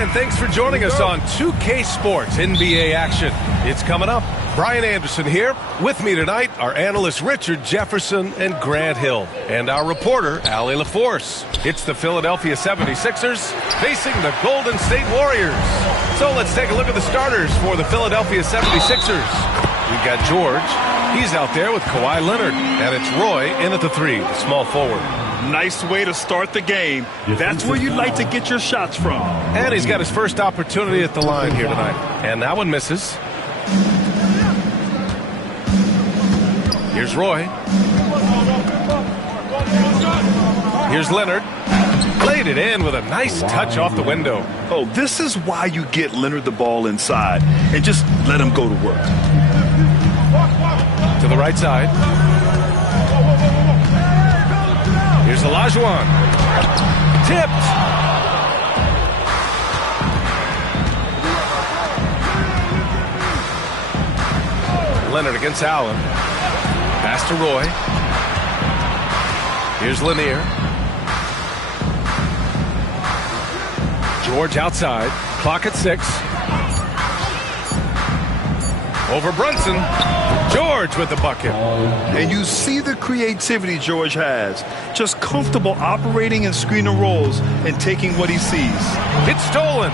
Brian, thanks for joining us on 2K Sports NBA action. It's coming up. Brian Anderson here. With me tonight, our analysts Richard Jefferson and Grant Hill, and our reporter, Allie LaForce. It's the Philadelphia 76ers facing the Golden State Warriors. So let's take a look at the starters for the Philadelphia 76ers. We've got George. He's out there with Kawhi Leonard. And it's Roy in at the 3, the small forward. Nice way to start the game. That's where you'd like to get your shots from. And he's got his first opportunity at the line here tonight. And that one misses. Here's Roy. Here's Leonard. Played it in with a nice touch off the window. Oh, this is why you get Leonard the ball inside and just let him go to work. To the right side. Here's Olajuwon. Tipped. Leonard against Allen. Pass to Roy. Here's Lanier. George outside. Clock at 6. Over Brunson. George with the bucket. And you see the creativity George has. Just comfortable operating in screen and rolls and taking what he sees. It's stolen.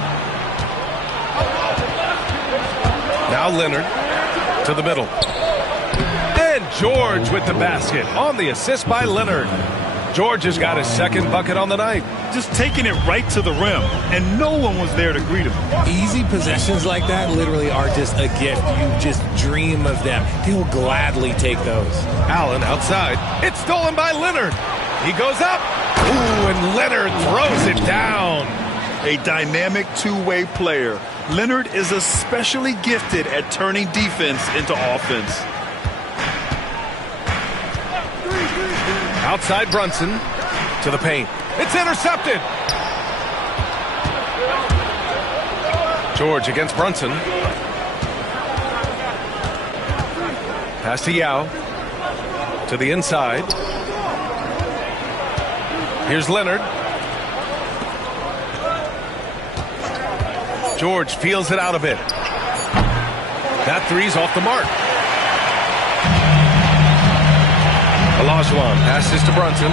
Now Leonard to the middle. And George with the basket on the assist by Leonard. George has got his second bucket on the night. Just taking it right to the rim, and no one was there to greet him. Easy possessions like that literally are just a gift. You just dream of them. He'll gladly take those. Allen outside. It's stolen by Leonard. He goes up. Ooh, and Leonard throws it down. A dynamic two-way player. Leonard is especially gifted at turning defense into offense. Outside Brunson to the paint. It's intercepted. George against Brunson. Pass to Yao. To the inside. Here's Leonard. George feels it out a bit. That three's off the mark. Olajuwon passes to Brunson.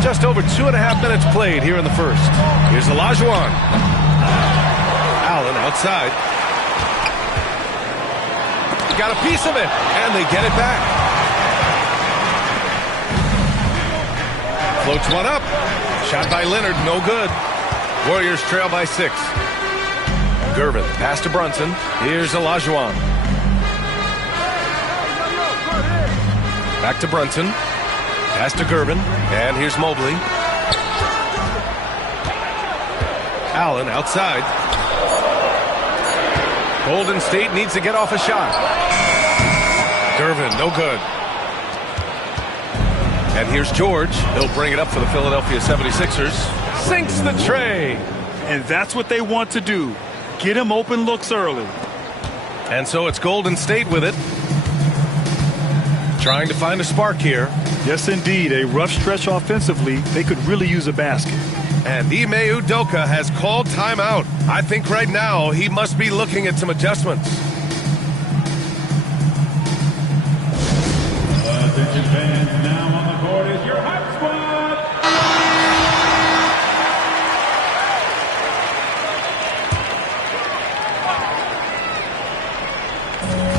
Just over 2.5 minutes played here in the first. Here's Olajuwon. Allen outside. Got a piece of it, and they get it back. Floats one up. Shot by Leonard, no good. Warriors trail by 6. Gervin, pass to Brunson. Here's Olajuwon. Back to Brunson. Pass to Gervin. And here's Mobley. Allen outside. Golden State needs to get off a shot. Gervin, no good. And here's George. He'll bring it up for the Philadelphia 76ers. Sinks the tray. And that's what they want to do. Get him open looks early. And so it's Golden State with it. Trying to find a spark here. Yes, indeed. A rough stretch offensively. They could really use a basket. And Ime Udoka has called timeout. I think right now he must be looking at some adjustments. Attention fans, now on the court is your hot squad.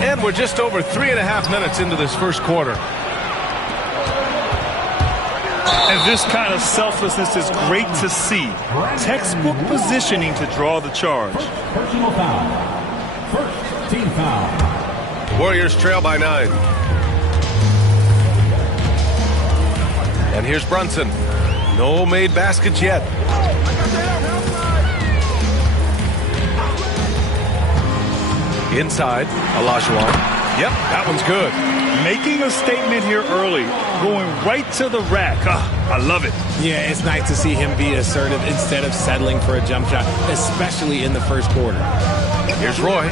And we're just over 3.5 minutes into this first quarter. And this kind of selflessness is great to see. Textbook positioning to draw the charge. Personal foul. First team foul. Warriors trail by 9. And here's Brunson. No made baskets yet. Inside, Olajuwon. Yep, that one's good. Making a statement here early. Going right to the rack. I love it. Yeah, it's nice to see him be assertive instead of settling for a jump shot, especially in the first quarter. Here's Roy.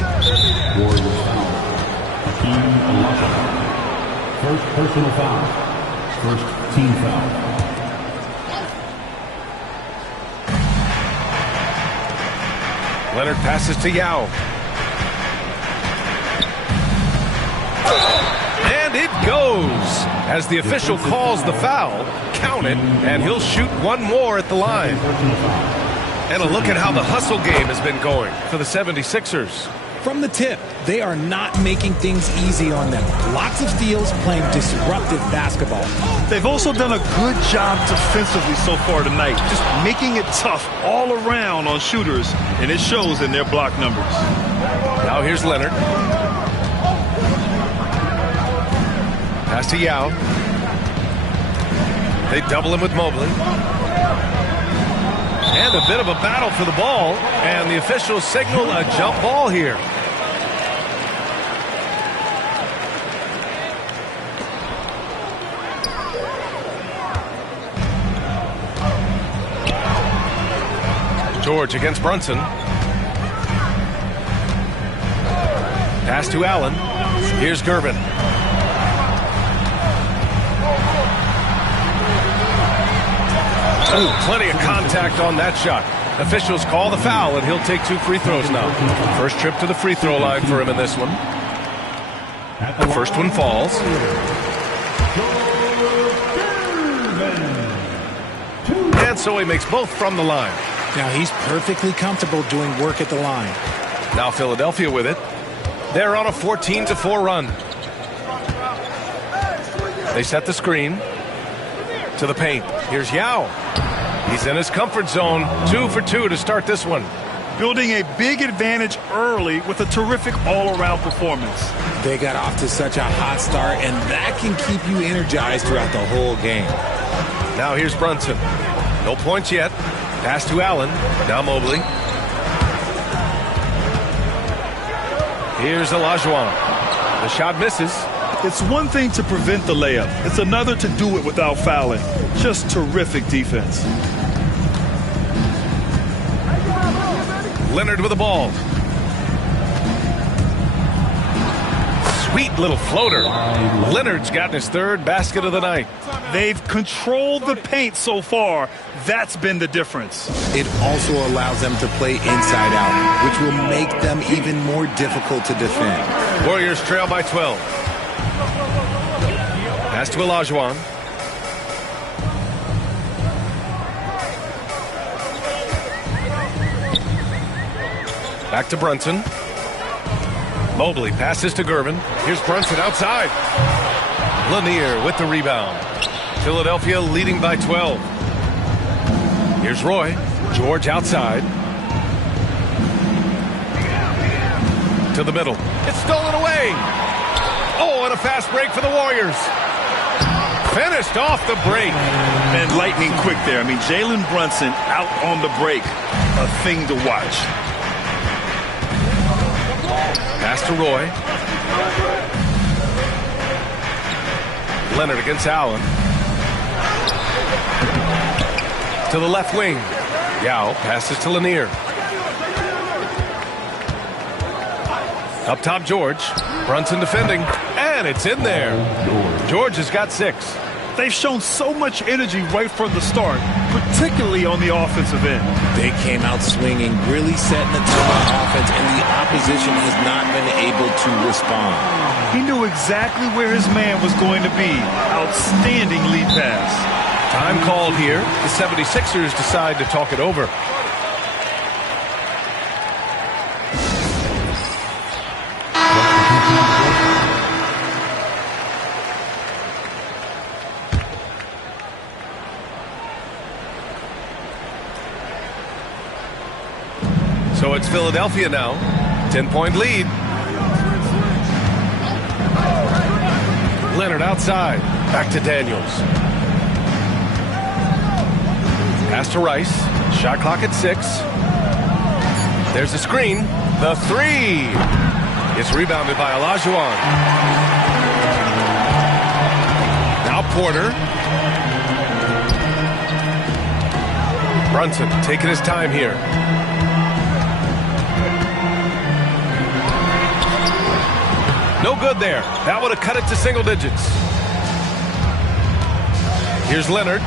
Warriors foul. Team Olajuwon. First personal foul. First team foul. Leonard passes to Yao. And it goes. As the official calls the foul, count it, and he'll shoot one more at the line. And a look at how the hustle game has been going for the 76ers. From the tip, they are not making things easy on them. Lots of steals, playing disruptive basketball. They've also done a good job defensively so far tonight, just making it tough all around on shooters, and it shows in their block numbers. Now here's Leonard. Pass to Yao. They double him with Mobley. And a bit of a battle for the ball, and the officials signal a jump ball here. George against Brunson. Pass to Allen. Here's Gervin. Ooh, plenty of contact on that shot. Officials call the foul, and he'll take 2 free throws now. First trip to the free throw line for him in this one. The first one falls. And so he makes both from the line. Now he's perfectly comfortable doing work at the line. Now Philadelphia with it. They're on a 14-4 run. They set the screen to the paint. Here's Yao. He's in his comfort zone. 2 for 2 to start this one. Building a big advantage early with a terrific all-around performance. They got off to such a hot start, and that can keep you energized throughout the whole game. Now here's Brunson. No points yet. Pass to Allen. Now Mobley. Here's Olajuwon. The shot misses. It's one thing to prevent the layup. It's another to do it without fouling. Just terrific defense. Leonard with the ball. Sweet little floater. Leonard's gotten his 3rd basket of the night. They've controlled the paint so far. That's been the difference. It also allows them to play inside out, which will make them even more difficult to defend. Warriors trail by 12. Pass to Olajuwon. Back to Brunson. Mobley passes to Gervin. Here's Brunson outside. Lanier with the rebound. Philadelphia leading by 12. Here's Roy. George outside. To the middle. It's stolen away. Oh, and a fast break for the Warriors. Finished off the break. And lightning quick there. I mean, Jalen Brunson out on the break. A thing to watch. Pass to Roy. Leonard against Allen. To the left wing. Yao passes to Lanier. Up top, George. Brunson defending. And it's in there. George has got 6. They've shown so much energy right from the start, particularly on the offensive end. They came out swinging, really setting the tone on offense, and the opposition has not been able to respond. He knew exactly where his man was going to be. Outstanding lead pass. Time called here. The 76ers decide to talk it over. So it's Philadelphia now. 10-point lead. Leonard outside. Back to Daniels. Pass to Rice. Shot clock at 6. There's the screen. The 3. It's rebounded by Olajuwon. Now Porter. Brunson taking his time here. No good there. That would have cut it to single digits. Here's Leonard.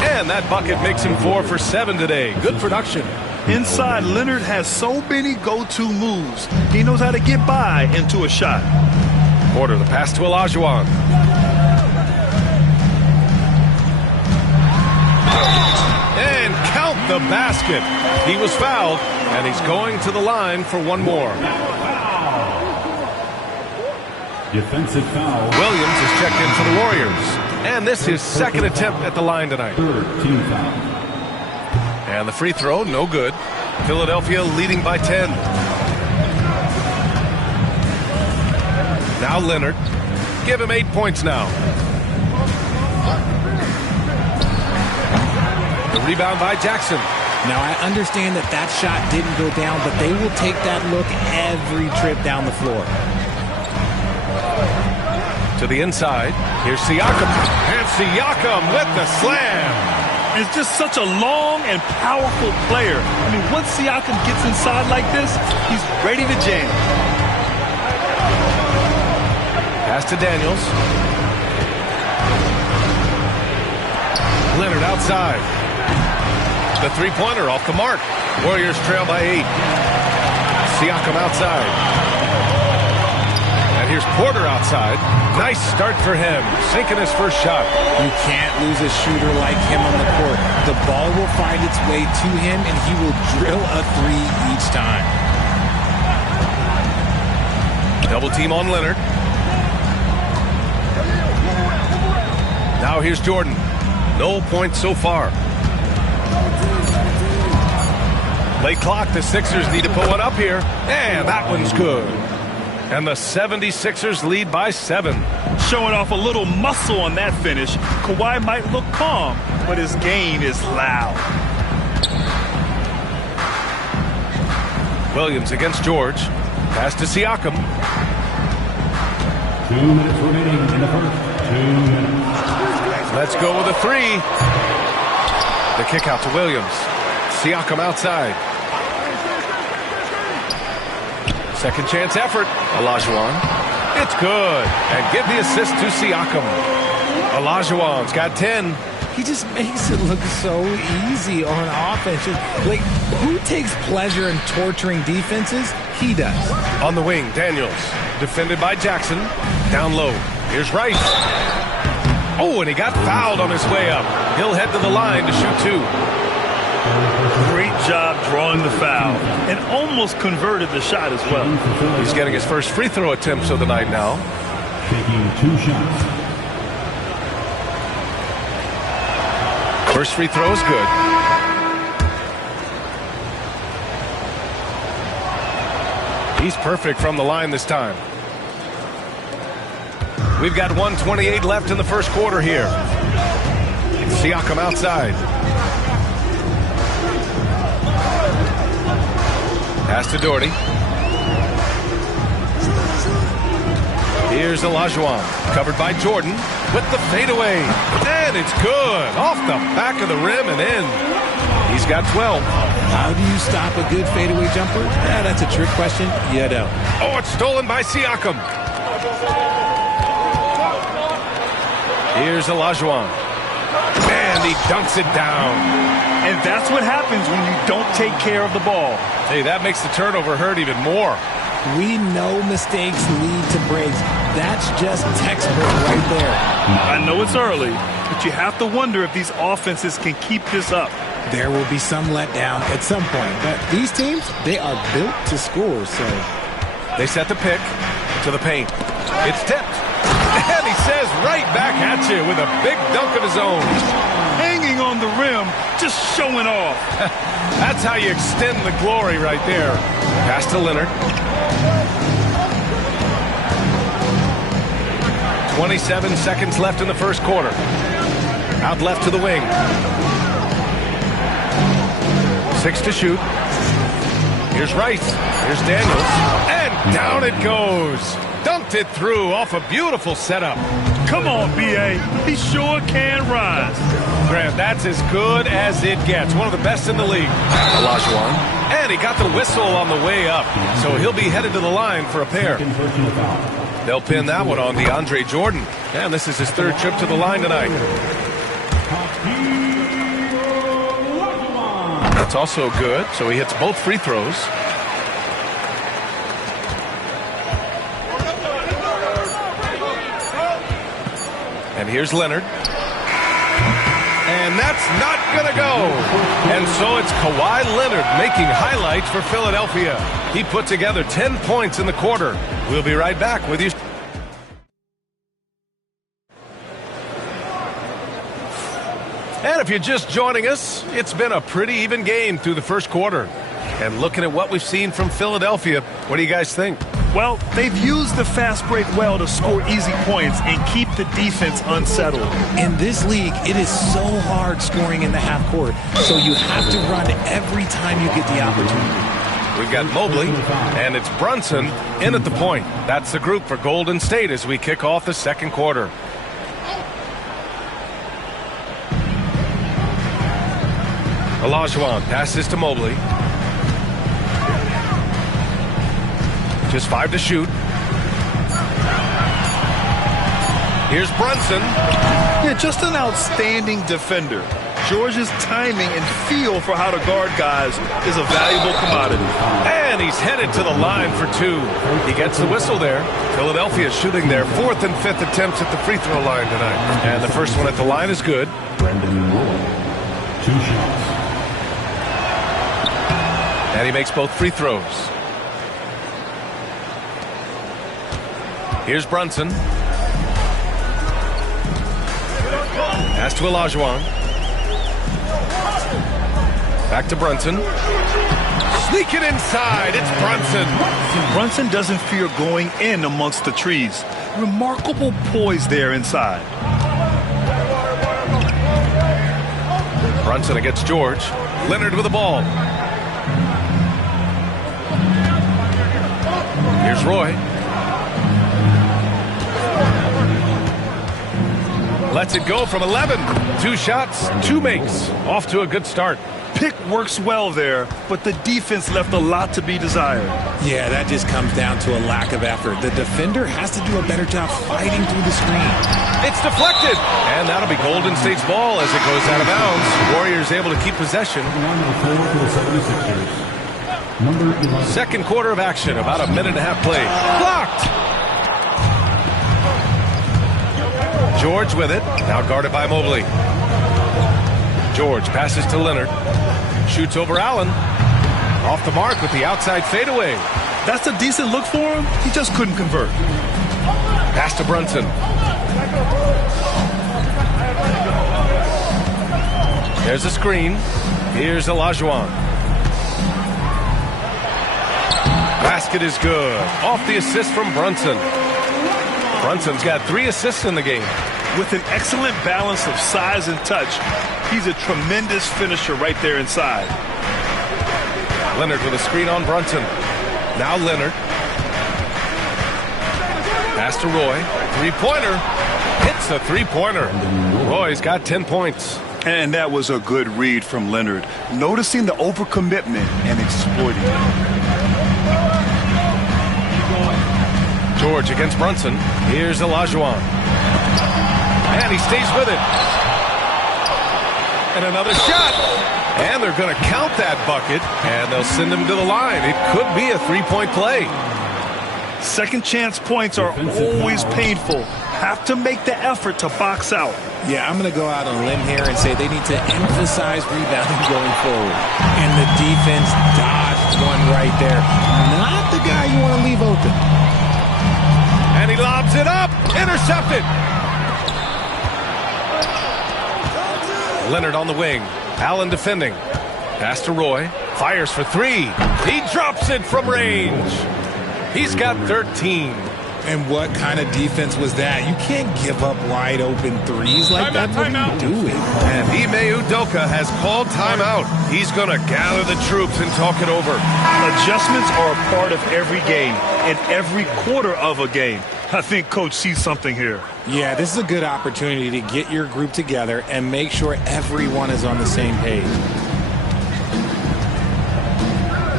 And that bucket makes him 4 for 7 today. Good production. Inside, Leonard has so many go-to moves. He knows how to get by into a shot. Porter, the pass to Olajuwon. And count the basket. He was fouled, and he's going to the line for one more. Defensive foul. Williams is checked in for the Warriors. And this is his second attempt at the line tonight. Third team foul. And the free throw, no good. Philadelphia leading by 10. Now Leonard. Give him 8 points now. The rebound by Jackson. Now, I understand that that shot didn't go down, but they will take that look every trip down the floor. To the inside. Here's Siakam. And Siakam with the slam. It's just such a long and powerful player. I mean, once Siakam gets inside like this, he's ready to jam. Pass to Daniels. Leonard outside. The three-pointer off the mark. Warriors trail by 8. Siakam outside. And here's Porter outside. Nice start for him. Sinking his first shot. You can't lose a shooter like him on the court. The ball will find its way to him, and he will drill a three each time. Double team on Leonard. Now here's Jordan. No points so far. Late clock, the Sixers need to put one up here. And that one's good. And the 76ers lead by 7. Showing off a little muscle on that finish. Kawhi might look calm, but his game is loud. Williams against George. Pass to Siakam. 2 minutes remaining in the first. 2 minutes. Let's go with a three. The kick out to Williams. Siakam outside. Second chance effort. Olajuwon. It's good. And give the assist to Siakam. Olajuwon's got 10. He just makes it look so easy on offense. Like, who takes pleasure in torturing defenses? He does. On the wing, Daniels. Defended by Jackson. Down low. Here's Rice. Oh, and he got fouled on his way up. He'll head to the line to shoot 2. Great job drawing the foul and almost converted the shot as well. He's getting his first free throw attempts of the night now. Taking 2 shots. First free throw is good. He's perfect from the line this time. We've got 1:28 left in the first quarter here. Siakam outside. Pass to Doherty. Here's Olajuwon. Covered by Jordan with the fadeaway. And it's good. Off the back of the rim and in. He's got 12. How do you stop a good fadeaway jumper? Yeah, that's a trick question. You don't. Oh, it's stolen by Siakam. Here's Olajuwon. And he dunks it down. And that's what happens when you don't take care of the ball. Hey, that makes the turnover hurt even more. We know mistakes lead to breaks. That's just textbook right there. I know it's early, but you have to wonder if these offenses can keep this up. There will be some letdown at some point, but these teams, they are built to score, so. They set the pick to the paint. It's tipped. And he says right back at you with a big dunk of his own. Hanging on the rim, just showing off. That's how you extend the glory right there. Pass to Leonard. 27 seconds left in the first quarter. Out left to the wing. 6 to shoot. Here's Rice. Here's Daniels. And down it goes. Dunked it through off a beautiful setup. Come on, B.A. He sure can rise. Grant, that's as good as it gets. One of the best in the league. Olajuwon. And he got the whistle on the way up. So he'll be headed to the line for a pair. They'll pin that one on DeAndre Jordan. And this is his 3rd trip to the line tonight. That's also good, so he hits both free throws. And here's Leonard. And that's not going to go. And so it's Kawhi Leonard making highlights for Philadelphia. He put together 10 points in the quarter. We'll be right back with you. And if you're just joining us, it's been a pretty even game through the first quarter. And looking at what we've seen from Philadelphia, what do you guys think? Well, they've used the fast break well to score easy points and keep the defense unsettled. In this league, it is so hard scoring in the half court, so you have to run every time you get the opportunity. We've got Mobley, and it's Brunson in at the point. That's the group for Golden State as we kick off the second quarter. Olajuwon passes to Mobley. Just 5 to shoot. Here's Brunson. Yeah, just an outstanding defender. George's timing and feel for how to guard guys is a valuable commodity. And he's headed to the line for 2. He gets the whistle there. Philadelphia shooting their 4th and 5th attempts at the free throw line tonight. And the first one at the line is good. Brendan Roy, 2 shots. And he makes both free throws. Here's Brunson. Pass to Olajuwon. Back to Brunson. Sneaking inside. It's Brunson. Brunson doesn't fear going in amongst the trees. Remarkable poise there inside. Brunson against George. Leonard with the ball. Here's Roy. Lets it go from 11. 2 shots, 2 makes. Off to a good start. Pick works well there, but the defense left a lot to be desired. Yeah, that just comes down to a lack of effort. The defender has to do a better job fighting through the screen. It's deflected. And that'll be Golden State's ball as it goes out of bounds. Warriors able to keep possession. Second quarter of action, about a minute and a half played. Blocked! George with it, now guarded by Mobley. George passes to Leonard. Shoots over Allen. Off the mark with the outside fadeaway. That's a decent look for him. He just couldn't convert. Pass to Brunson. There's a screen. Here's Olajuwon. Basket is good. Off the assist from Brunson. Brunson's got 3 assists in the game. With an excellent balance of size and touch, he's a tremendous finisher right there inside. Leonard with a screen on Brunson. Now Leonard. Pass to Roy. 3-pointer. Hits the 3-pointer. Roy's got 10 points. And that was a good read from Leonard, noticing the overcommitment and exploiting it. George against Brunson. Here's Olajuwon. And he stays with it. And another shot. And they're going to count that bucket. And they'll send him to the line. It could be a 3-point play. Second chance points are always painful. Have to make the effort to box out. Yeah, I'm going to go out on a limb here and say they need to emphasize rebounding going forward. And the defense dodged one right there. Not the guy you want to leave open. And he lobs it up. Intercepted. Leonard on the wing. Allen defending. Pass to Roy. Fires for 3. He drops it from range. He's got 13. And what kind of defense was that? You can't give up wide open threes like that. What are you doing? And Ime Udoka has called timeout. He's going to gather the troops and talk it over. Adjustments are a part of every game and every quarter of a game. I think Coach sees something here. Yeah, this is a good opportunity to get your group together and make sure everyone is on the same page.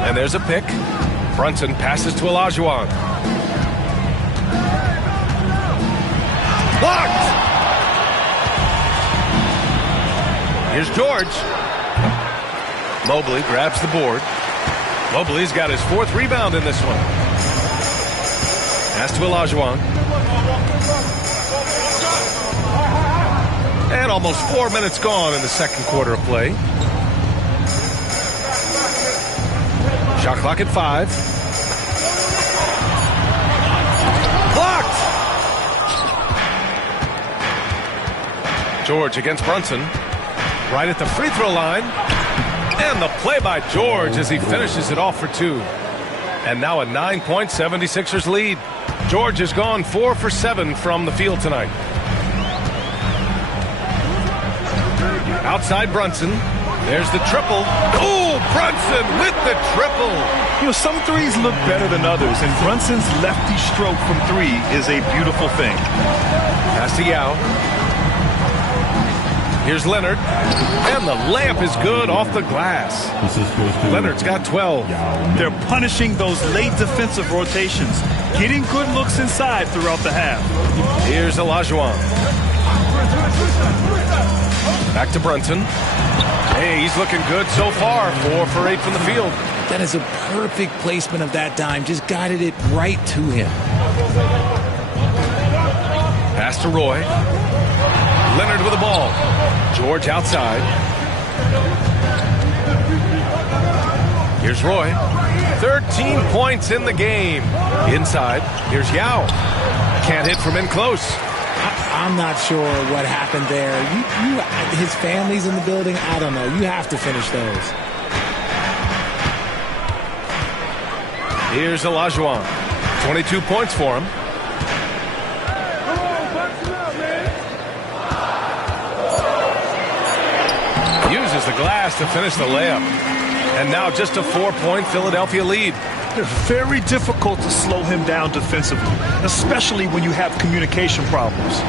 And there's a pick. Brunson passes to Olajuwon. Blocked! Here's George. Mobley grabs the board. Mobley's got his 4th rebound in this one. Pass to Olajuwon. And almost 4 minutes gone in the second quarter of play. Shot clock at 5. Blocked! George against Brunson. Right at the free throw line. And the play by George as he finishes it off for 2. And now a 9-point 76ers lead. George has gone 4 for 7 from the field tonight. Outside Brunson. There's the triple. Oh, Brunson with the triple. You know, some threes look better than others, and Brunson's lefty stroke from 3 is a beautiful thing. Pass to Yao. Here's Leonard. And the layup is good off the glass. Leonard's got 12. They're punishing those late defensive rotations, getting good looks inside throughout the half. Here's Olajuwon. Back to Brunson. Hey, he's looking good so far. 4 for 8 from the field. That is a perfect placement of that dime. Just guided it right to him. Pass to Roy. Leonard with the ball. George outside. Here's Roy. 13 points in the game. Inside. Here's Yao. Can't hit from in close. I'm not sure what happened there. His family's in the building. I don't know. You have to finish those. Here's Olajuwon. 22 points for him. Uses the glass to finish the layup. And now just a 4-point Philadelphia lead. It's very difficult to slow him down defensively, especially when you have communication problems.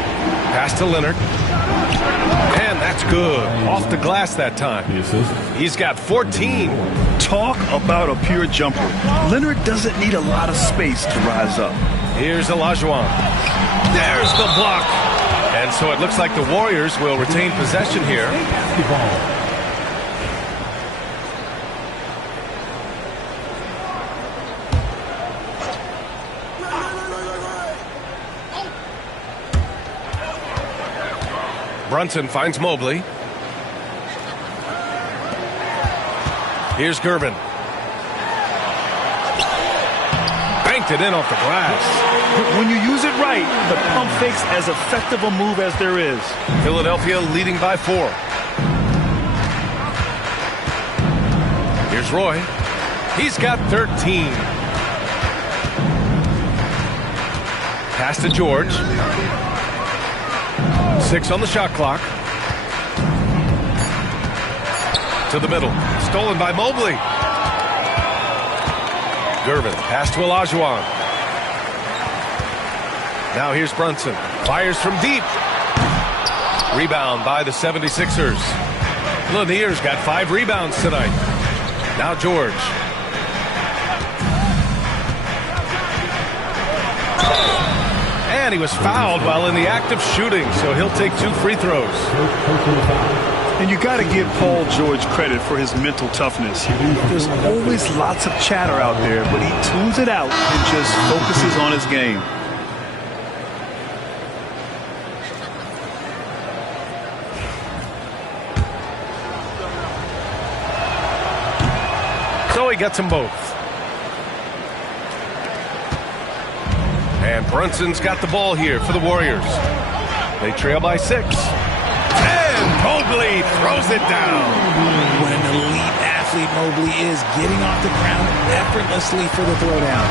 Pass to Leonard. And that's good. Off the glass that time. He's got 14. Talk about a pure jumper. Leonard doesn't need a lot of space to rise up. Here's Olajuwon. There's the block. And so it looks like the Warriors will retain possession here. Brunson finds Mobley. Here's Gervin. Banked it in off the glass. When you use it right, the pump fake's as effective a move as there is. Philadelphia leading by 4. Here's Roy. He's got 13. Pass to George. 6 on the shot clock. To the middle. Stolen by Mobley. Gervin. Pass to Olajuwon. Now here's Brunson. Fires from deep. Rebound by the 76ers. Lanier's got 5 rebounds tonight. Now George. And he was fouled while in the act of shooting, so he'll take 2 free throws. And you got to give Paul George credit for his mental toughness. There's always lots of chatter out there, but he tunes it out and just focuses on his game. So he gets them both. And Brunson's got the ball here for the Warriors. They trail by 6. And Mobley throws it down. What an elite athlete Mobley is, getting off the ground effortlessly for the throwdown.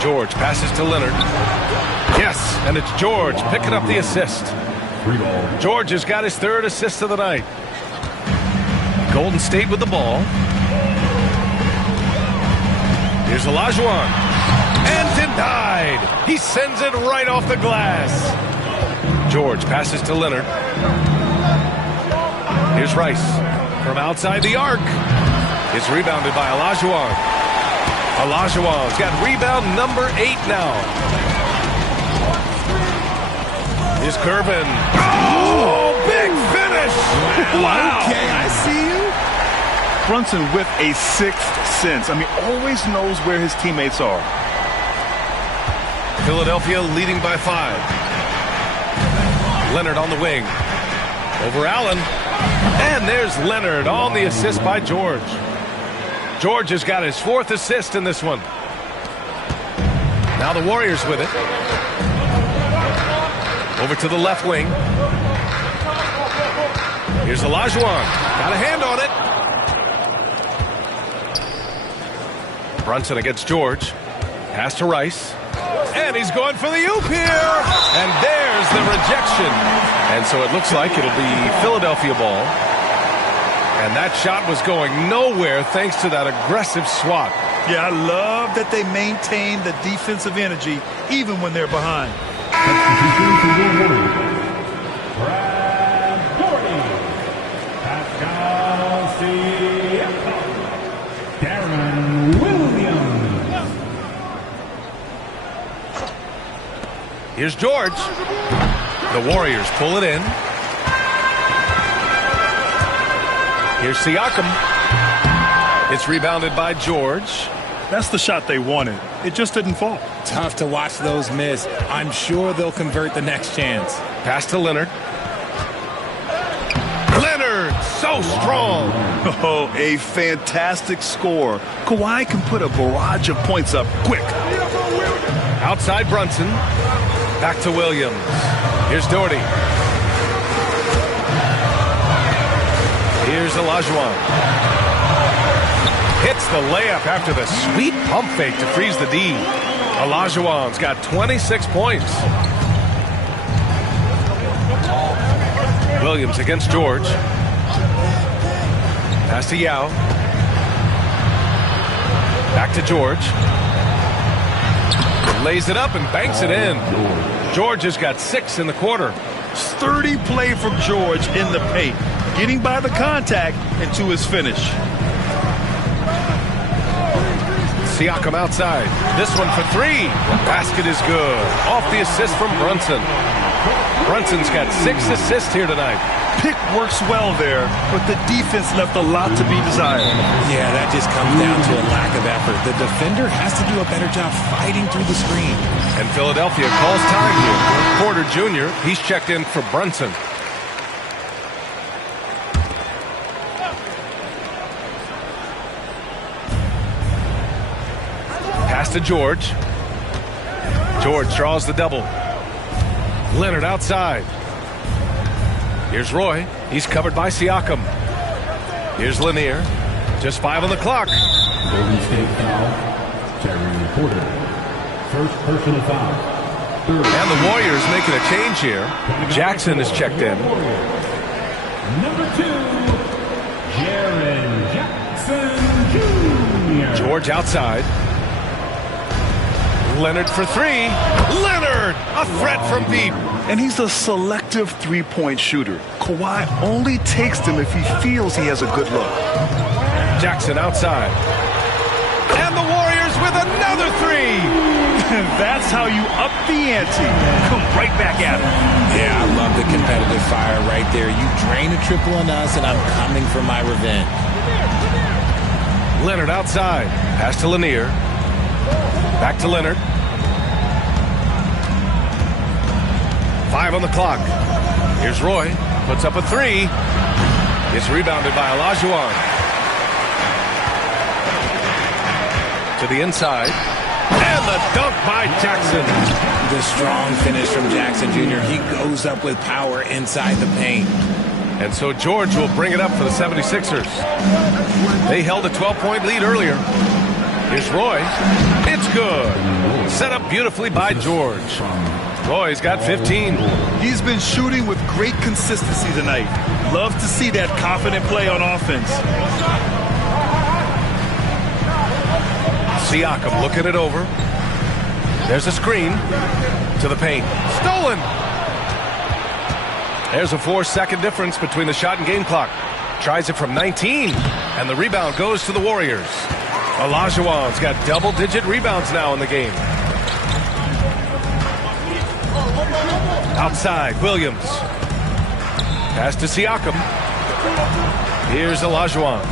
George passes to Leonard. Yes, and it's George picking up the assist. George has got his 3rd assist of the night. Golden State with the ball. Here's Olajuwon. And denied. He sends it right off the glass. George passes to Leonard. Here's Rice. From outside the arc. It's rebounded by Olajuwon. Olajuwon's got rebound number 8 now. Here's Gervin. Oh, big finish. Wow. Okay, I see you. Brunson with a sixth sense. I mean, always knows where his teammates are. Philadelphia leading by 5. Leonard on the wing. Over Allen. And there's Leonard on the assist by George. George has got his 4th assist in this one. Now the Warriors with it. Over to the left wing. Here's Olajuwon. Got a hand on it. Brunson against George. Pass to Rice. And he's going for the oop here. And there's the rejection. And so it looks like it'll be Philadelphia ball. And that shot was going nowhere thanks to that aggressive swat. Yeah, I love that they maintain the defensive energy even when they're behind. Here's George. The Warriors pull it in. Here's Siakam. It's rebounded by George. That's the shot they wanted. It just didn't fall. Tough to watch those miss. I'm sure they'll convert the next chance. Pass to Leonard. Leonard, so strong. Oh, a fantastic score. Kawhi can put a barrage of points up quick. Outside Brunson. Back to Williams. Here's Doherty. Here's Olajuwon. Hits the layup after the sweet pump fake to freeze the D. Olajuwon's got 26 points. Williams against George. Pass to Yao. Back to George. Lays it up and banks it in. George has got 6 in the quarter. Sturdy play from George in the paint, getting by the contact and to his finish. Siakam outside. This one for 3. Basket is good. Off the assist from Brunson. Brunson's got 6 assists here tonight. Pick works well there, but the defense left a lot to be desired. Yeah, that just comes down to a lack of effort. The defender has to do a better job fighting through the screen. And Philadelphia calls time here. Porter Jr., he's checked in for Brunson. Pass to George. George draws the double. Leonard outside. Here's Roy. He's covered by Siakam. Here's Lanier. Just 5 on the clock. Golden State foul. Terry Porter. First personal foul. And the Warriors making a change here. Jackson is checked in. Number 2, Jaren Jackson Jr. George outside. Leonard for 3. Leonard! A threat from deep. And he's a selective three-point shooter. Kawhi only takes them if he feels he has a good look. Jackson outside. And the Warriors with another 3. That's how you up the ante. Come right back at him. Yeah, I love the competitive fire right there. You drain a triple on us, and I'm coming for my revenge. Leonard outside. Pass to Lanier. Back to Leonard. 5 on the clock. Here's Roy. Puts up a 3. It's rebounded by Olajuwon. To the inside. And the dunk by Jackson. The strong finish from Jackson Jr. He goes up with power inside the paint. And so George will bring it up for the 76ers. They held a 12-point lead earlier. Here's Roy. It's good. Set up beautifully by George. Roy's got 15. He's been shooting with great consistency tonight. Love to see that confident play on offense. Siakam looking it over. There's a screen to the paint. Stolen. There's a 4-second difference between the shot and game clock. Tries it from 19. And the rebound goes to the Warriors. Olajuwon's got double-digit rebounds now in the game. Outside, Williams. Pass to Siakam. Here's Olajuwon.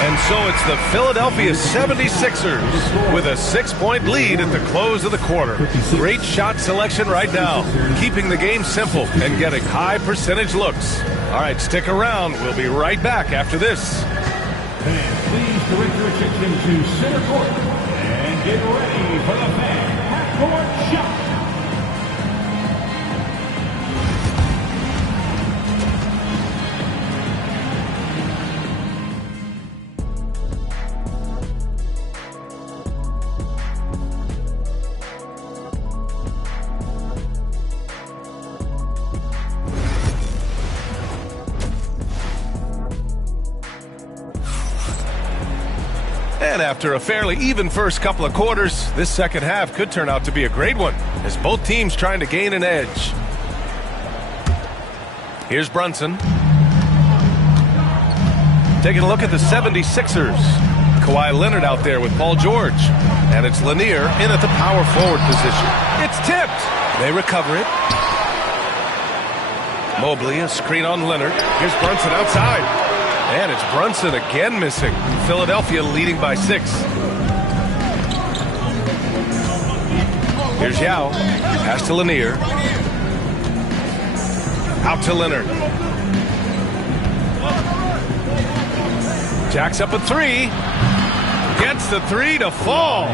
And so it's the Philadelphia 76ers with a 6-point lead at the close of the quarter. Great shot selection right now, keeping the game simple and getting high percentage looks. All right, stick around. We'll be right back after this. Fans, please direct your attention to center court and get ready for the fan half-court shot. And after a fairly even first couple of quarters, this second half could turn out to be a great one, as both teams trying to gain an edge. Here's Brunson. Taking a look at the 76ers. Kawhi Leonard out there with Paul George. And it's Lanier in at the power forward position. It's tipped. They recover it. Mobley, a screen on Leonard. Here's Brunson outside. And it's Brunson again missing. Philadelphia leading by 6. Here's Yao. Pass to Lanier. Out to Leonard. Jacks up a 3. Gets the 3 to fall.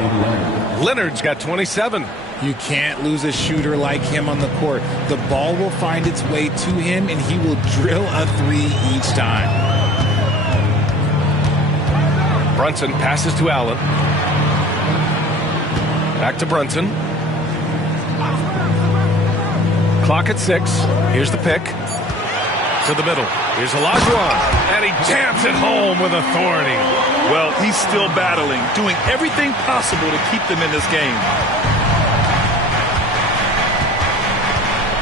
Leonard's got 27. You can't lose a shooter like him on the court. The ball will find its way to him, and he will drill a 3 each time. Brunson passes to Allen. Back to Brunson. Clock at 6. Here's the pick. To the middle. Here's Olajuwon. And he jams it home with authority. Well, he's still battling, doing everything possible to keep them in this game.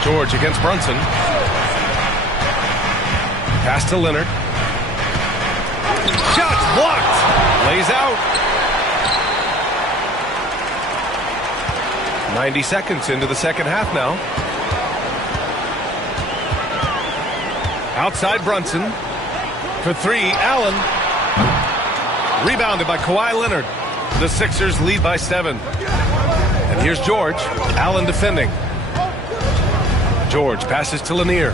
George against Brunson. Pass to Leonard. Shots blocked. Lays out. 90 seconds into the second half now. Outside Brunson. For 3, Allen. Rebounded by Kawhi Leonard. The Sixers lead by 7. And here's George. Allen defending. George passes to Lanier.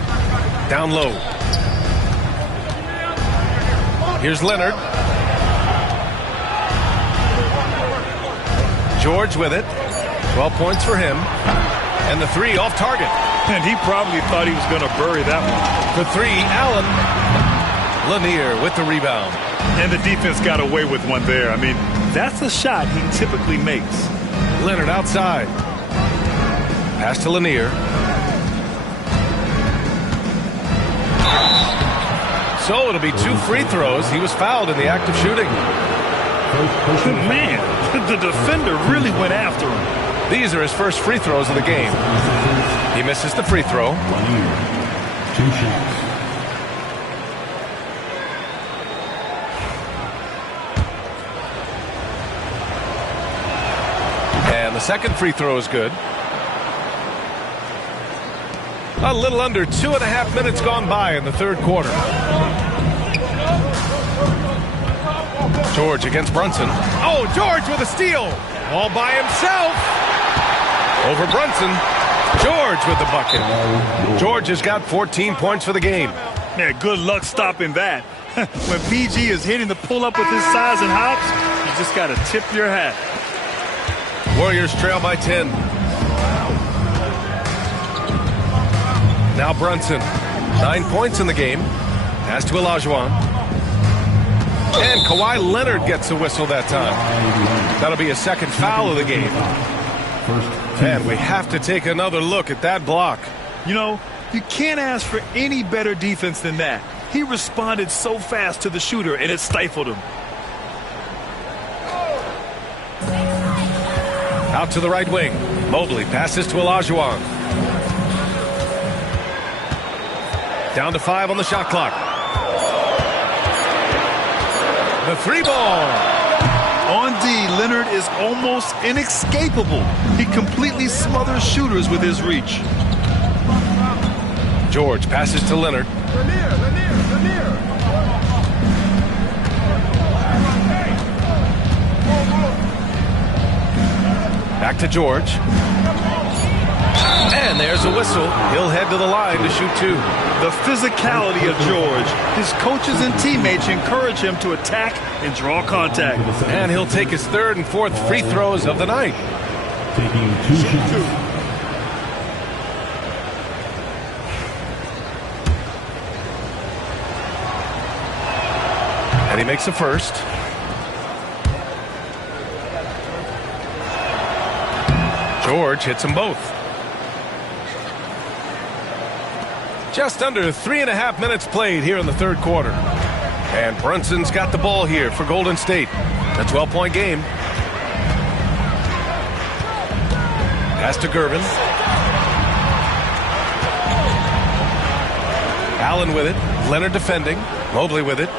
Down low. Here's Leonard. George with it. 12 points for him. And the 3 off target. And he probably thought he was going to bury that one. For 3, Allen. Lanier with the rebound. And the defense got away with one there. I mean, that's a shot he typically makes. Leonard outside. Pass to Lanier. So it'll be 2 free throws. He was fouled in the act of shooting. Man, the defender really went after him. These are his first free throws of the game. He misses the free throw. 2 shots. And the second free throw is good. A little under 2.5 minutes gone by in the third quarter. George against Brunson. Oh, George with a steal. All by himself. Over Brunson. George with the bucket. George has got 14 points for the game. Man, good luck stopping that. When PG is hitting the pull-up with his size and hops, you just got to tip your hat. Warriors trail by 10. Now Brunson. 9 points in the game. Pass to Olajuwon. And Kawhi Leonard gets a whistle that time. That'll be a second foul of the game. And we have to take another look at that block. You know, you can't ask for any better defense than that. He responded so fast to the shooter, and it stifled him. Out to the right wing. Mobley passes to Olajuwon. Down to 5 on the shot clock. The 3 ball. On D, Leonard is almost inescapable. He completely smothers shooters with his reach. George passes to Leonard. Back to George. And there's a whistle. He'll head to the line to shoot two. The physicality of George. His coaches and teammates encourage him to attack and draw contact. And he'll take his third and fourth free throws of the night. Taking 2 shots. And he makes the first. George hits them both. Just under 3.5 minutes played here in the third quarter. And Brunson's got the ball here for Golden State. A 12-point game. Pass to Gervin. Allen with it. Leonard defending. Mobley with it.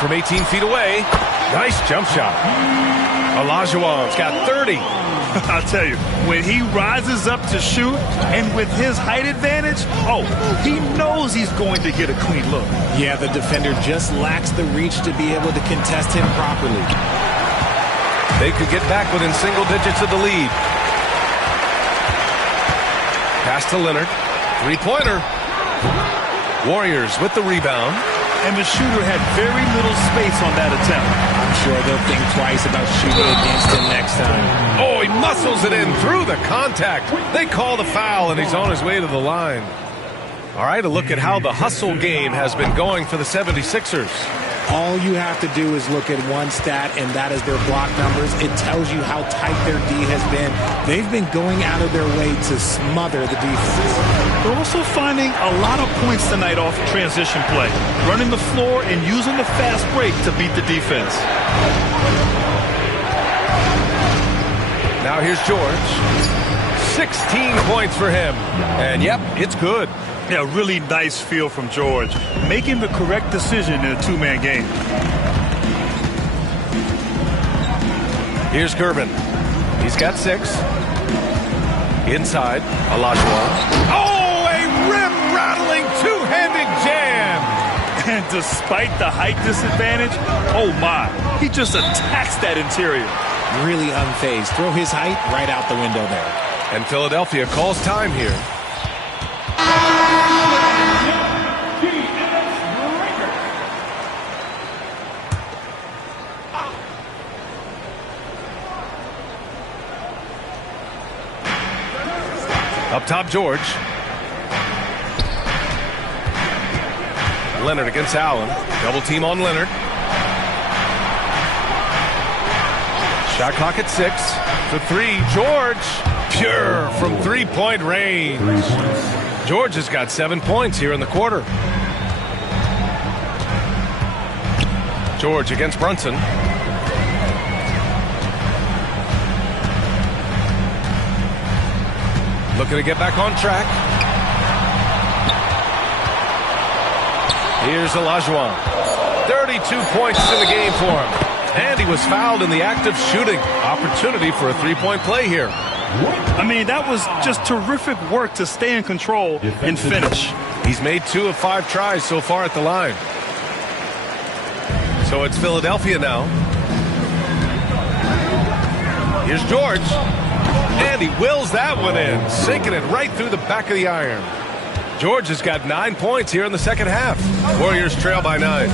From 18 feet away. Nice jump shot. Olajuwon's got 30. I'll tell you, when he rises up to shoot, and with his height advantage, he knows he's going to get a clean look. Yeah, the defender just lacks the reach to be able to contest him properly. They could get back within single digits of the lead. Pass to Leonard. Three-pointer. Warriors with the rebound. And the shooter had very little space on that attempt. I'm sure they'll think twice about shooting against him next time. Oh, he muscles it in through the contact. They call the foul, and he's on his way to the line. All right, a look at how the hustle game has been going for the 76ers. All you have to do is look at one stat, and that is their block numbers. It tells you how tight their D has been. They've been going out of their way to smother the defense. They're also finding a lot of points tonight off transition play, running the floor and using the fast break to beat the defense. Now here's George. 16 points for him. And, yep, it's good. Yeah, really nice feel from George, making the correct decision in a two-man game. Here's Gervin. He's got 6. Inside, Olajuwon. Oh, a rim-rattling two-handed jam! And despite the height disadvantage, oh my, he just attacks that interior. Really unfazed. Throw his height right out the window there. And Philadelphia calls time here. Up top, George. Leonard against Allen. Double team on Leonard. Shot clock at 6. For 3, George. Pure from three-point range. George has got 7 points here in the quarter. George against Brunson. Looking to get back on track. Here's Olajuwon. 32 points in the game for him. And he was fouled in the act of shooting. Opportunity for a three-point play here. I mean, that was just terrific work to stay in control and finish. He's made 2 of 5 tries so far at the line. So it's Philadelphia now. Here's George. And he wills that one in, sinking it right through the back of the iron. George has got 9 points here in the second half. Warriors trail by 9.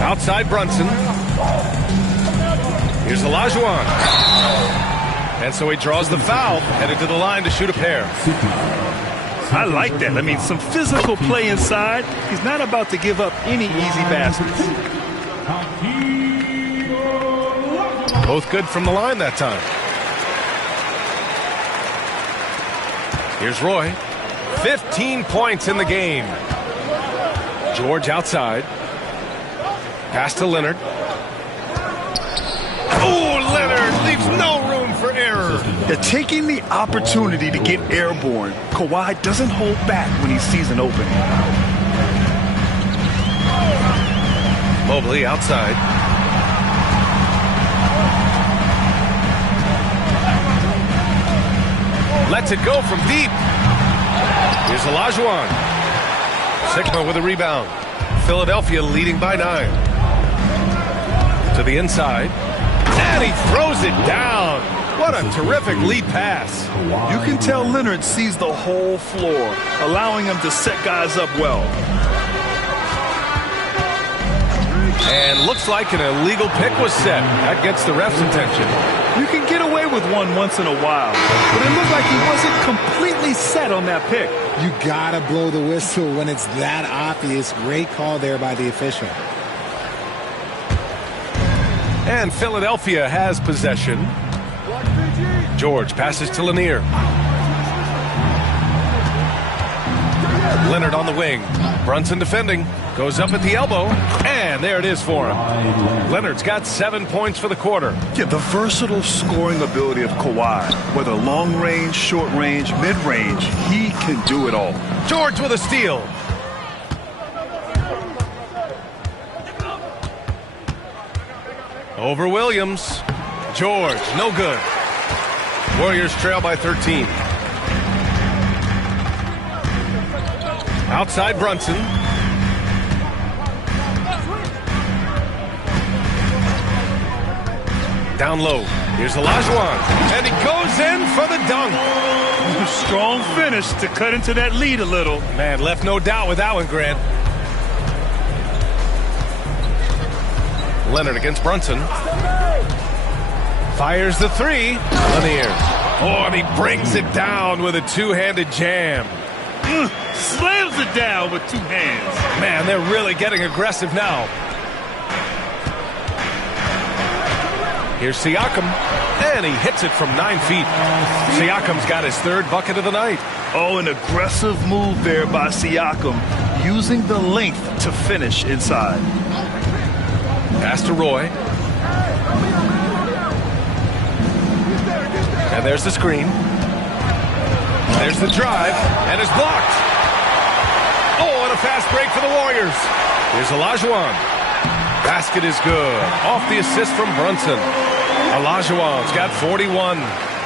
Outside Brunson. Here's Olajuwon. And so he draws the foul, headed to the line to shoot a pair. I like that. I mean, some physical play inside. He's not about to give up any easy baskets. Both good from the line that time. Here's Roy. 15 points in the game. George outside. Pass to Leonard. Oh, Leonard leaves no room for error. They're taking the opportunity to get airborne. Kawhi doesn't hold back when he sees an opening. Mobley outside. Lets it go from deep. Here's Olajuwon. Sigma with a rebound. Philadelphia leading by 9. To the inside. And he throws it down. What a terrific lead pass. You can tell Leonard sees the whole floor, allowing him to set guys up well. And looks like an illegal pick was set. That gets the ref's attention. You can get away with one once in a while, but it looked like he wasn't completely set on that pick. You gotta blow the whistle when it's that obvious. Great call there by the official. And Philadelphia has possession. George passes to Lanier. Leonard on the wing. Brunson defending. Goes up at the elbow. And there it is for him. Leonard's got 7 points for the quarter. Yeah, the versatile scoring ability of Kawhi. Whether long range, short range, mid range, he can do it all. George with a steal. Over Williams. George, no good. Warriors trail by 13. Outside Brunson. Down low. Here's Olajuwon. And he goes in for the dunk. Strong finish to cut into that lead a little. Man, left no doubt with that one, Grant. Leonard against Brunson. Fires the three. Lanier. Oh, and he brings it down with a two-handed jam. Slams it down with two hands. Man, they're really getting aggressive now. Here's Siakam, and he hits it from 9 feet. Siakam's got his 3rd bucket of the night. Oh, an aggressive move there by Siakam, using the length to finish inside. Pass to Roy. And there's the screen. There's the drive, and it's blocked. Oh, and a fast break for the Warriors. Here's Olajuwon. Basket is good. Off the assist from Brunson. Olajuwon's got 41.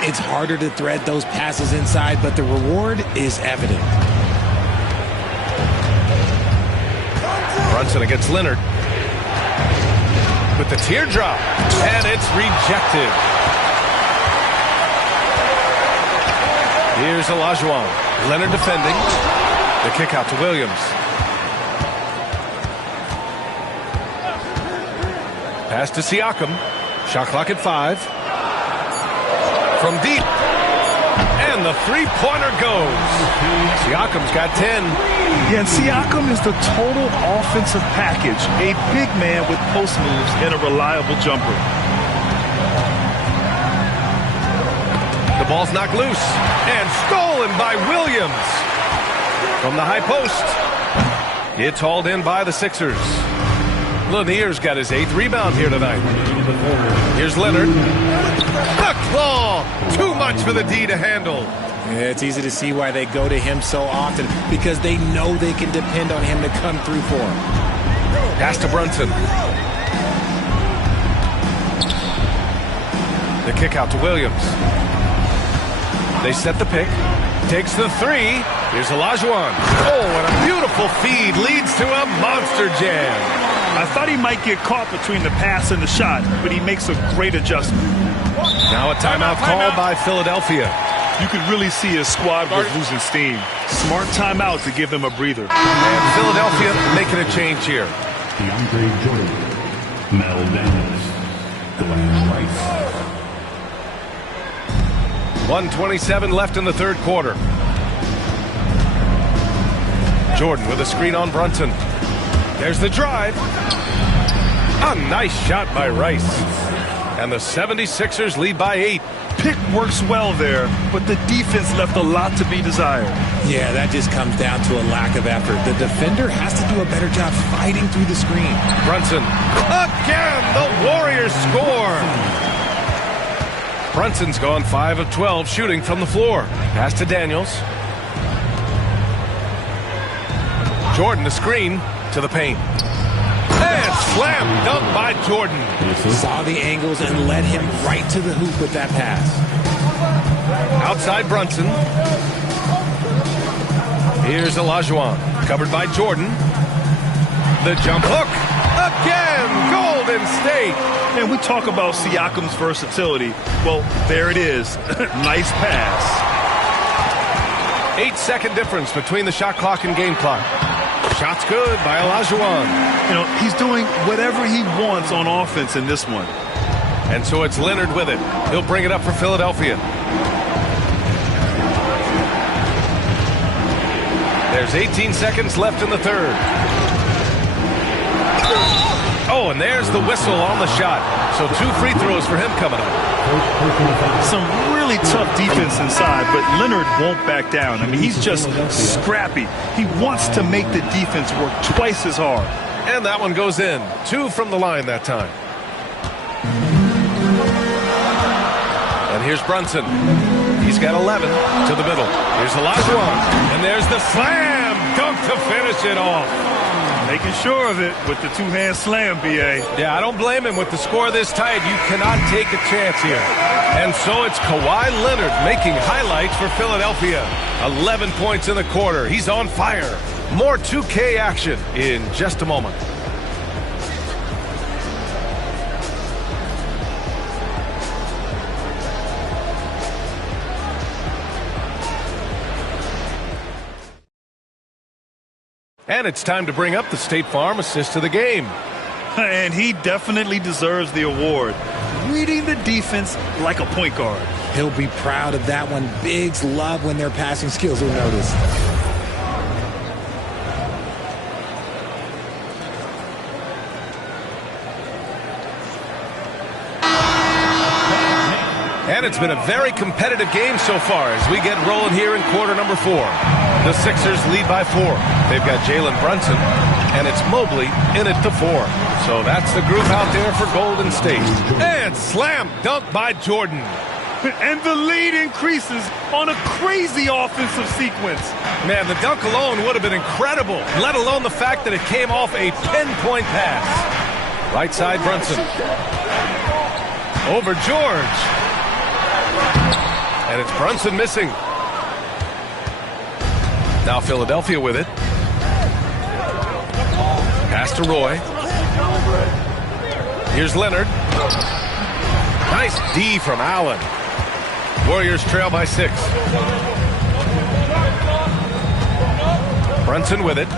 It's harder to thread those passes inside, but the reward is evident. Brunson against Leonard. With the teardrop. And it's rejected. Here's Olajuwon. Leonard defending. The kick out to Williams. Pass to Siakam. Shot clock at 5. From deep. And the three-pointer goes. Siakam's got 10. Yeah, and Siakam is the total offensive package. A big man with post moves and a reliable jumper. The ball's knocked loose. And stolen by Williams. From the high post. It's hauled in by the Sixers. Lanier's got his 8th rebound here tonight. Here's Leonard. The claw! Too much for the D to handle. Yeah, it's easy to see why they go to him so often, because they know they can depend on him to come through for them. Pass to Brunson. The kick out to Williams. They set the pick. Takes the 3. Here's Olajuwon. Oh, and a beautiful feed leads to a monster jam. I thought he might get caught between the pass and the shot, but he makes a great adjustment. Now a timeout called by Philadelphia. You could really see his squad was losing steam. Smart timeout to give them a breather. And Philadelphia making a change here. DeAndre Jordan, Mel Dennis, Glenn Rice. 1:27 left in the 3rd quarter. Jordan with a screen on Brunson. There's the drive. A nice shot by Rice. And the 76ers lead by 8. Pick works well there, but the defense left a lot to be desired. Yeah, that just comes down to a lack of effort. The defender has to do a better job fighting through the screen. Brunson. Again, the Warriors score. Brunson's gone 5 of 12 shooting from the floor. Pass to Daniels. Jordan the screen to the paint. And slam dunk by Jordan. Saw the angles and led him right to the hoop with that pass. Outside Brunson. Here's Olajuwon, covered by Jordan. The jump hook. Again, Golden State. And we talk about Siakam's versatility. Well, there it is. Nice pass. 8-second difference between the shot clock and game clock. Shot's good by Olajuwon. You know, he's doing whatever he wants on offense in this one. And so it's Leonard with it. He'll bring it up for Philadelphia. There's 18 seconds left in the third. Oh, and there's the whistle on the shot. So 2 free throws for him coming up. Some really tough defense inside, but Leonard won't back down. I mean, he's just scrappy. He wants to make the defense work twice as hard. And that one goes in. 2 from the line that time. And here's Brunson. He's got 11 to the middle. Here's Olajuwon. And there's the slam dunk to finish it off. Making sure of it with the two-hand slam, B.A. Yeah, I don't blame him. With the score this tight, you cannot take a chance here. And so it's Kawhi Leonard making highlights for Philadelphia. 11 points in the quarter. He's on fire. More 2K action in just a moment. And it's time to bring up the State Farm assist of the game. And he definitely deserves the award. Reading the defense like a point guard. He'll be proud of that one. Bigs love when their passing skills are noticed. And it's been a very competitive game so far as we get rolling here in quarter number 4. The Sixers lead by 4. They've got Jalen Brunson, and it's Mobley in it to 4. So that's the group out there for Golden State. And slam dunk by Jordan. And the lead increases on a crazy offensive sequence. Man, the dunk alone would have been incredible, let alone the fact that it came off a pinpoint pass. Right side Brunson. Over George. And it's Brunson missing. Now Philadelphia with it. Pass to Roy. Here's Leonard. Nice D from Allen. Warriors trail by 6. Brunson with it.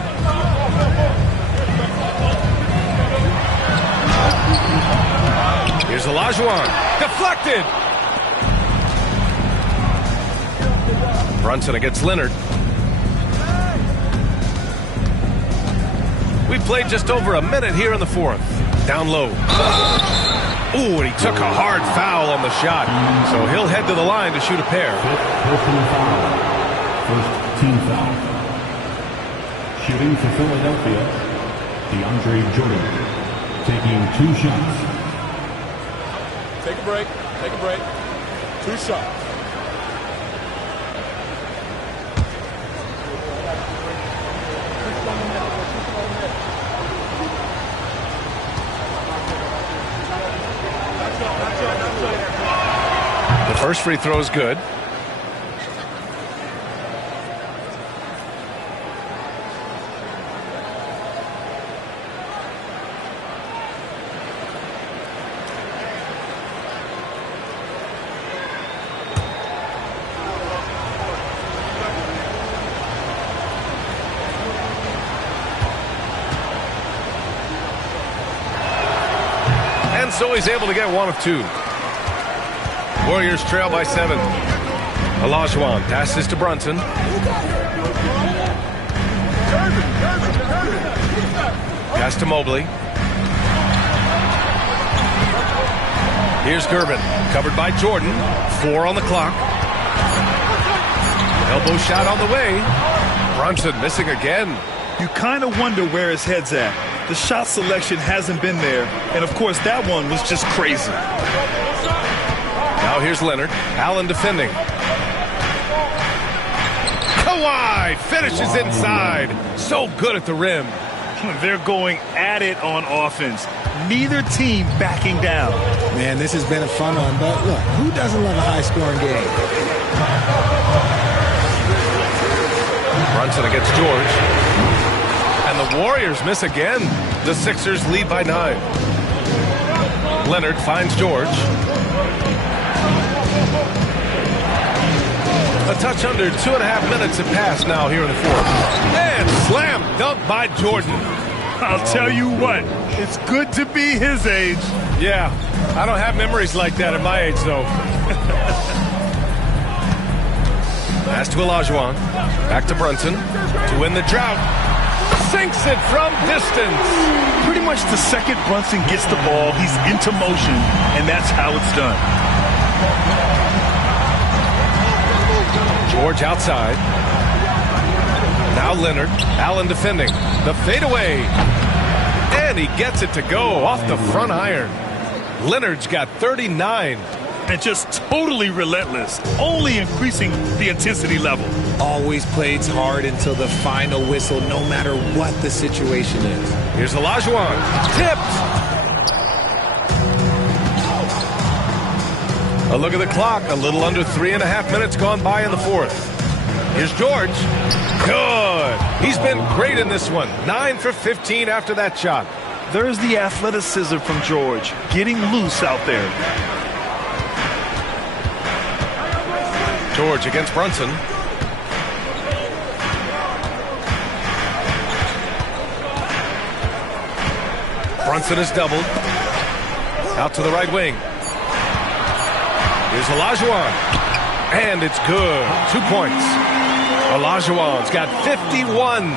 Here's Olajuwon. Deflected. Brunson against Leonard. We've played just over a minute here in the 4th. Down low. Ooh, and he took a hard foul on the shot. So he'll head to the line to shoot a pair. First team foul. Shooting for Philadelphia, DeAndre Jordan. Taking 2 shots. Take a break. Take a break. 2 shots. The first free throw is good. And so he's able to get 1 of 2. Warriors trail by 7. Olajuwon passes to Brunson. Pass to Mobley. Here's Gervin, covered by Jordan. 4 on the clock. Elbow shot on the way. Brunson missing again. You kind of wonder where his head's at. The shot selection hasn't been there. And, of course, that one was just crazy. Now here's Leonard. Allen defending. Kawhi finishes inside. So good at the rim. They're going at it on offense. Neither team backing down. Man, this has been a fun one, but look, who doesn't love a high-scoring game? Brunson against George. And the Warriors miss again. The Sixers lead by 9. Leonard finds George. A touch under 2.5 minutes have passed now here in the fourth. And slam dunk by Jordan. I'll tell you what, it's good to be his age. Yeah, I don't have memories like that at my age, though. Pass to Olajuwon. Back to Brunson to win the drought. Sinks it from distance. Pretty much the second Brunson gets the ball, he's into motion, and that's how it's done. George outside. Now Leonard. Allen defending. The fadeaway. And he gets it to go off the front iron. Leonard's got 39. And just totally relentless, only increasing the intensity level. Always plays hard until the final whistle, no matter what the situation is. Here's Olajuwon. Tipped. A look at the clock. A little under 3.5 minutes gone by in the fourth. Here's George. Good. He's been great in this one. 9 for 15 after that shot. There's the athleticism from George, getting loose out there. George against Brunson. Brunson is doubled. Out to the right wing. Here's Olajuwon. And it's good. 2 points. Olajuwon's got 51.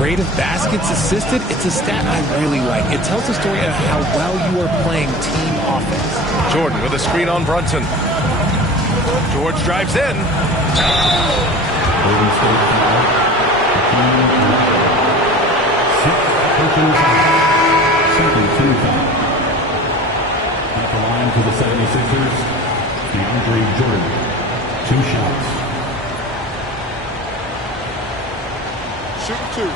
Rate of baskets assisted, it's a stat I really like. It tells the story of how well you are playing team offense. Jordan with a screen on Brunson. George drives in. At the line for the 76ers, DeAndre Jordan. 2 shots. Shoot 2.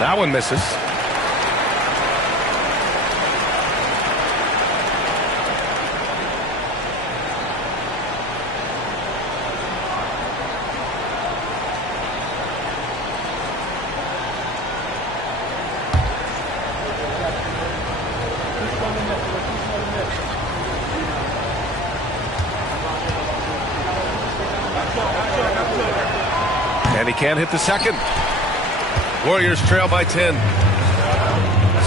That one misses. And he can't hit the second. Warriors trail by 10.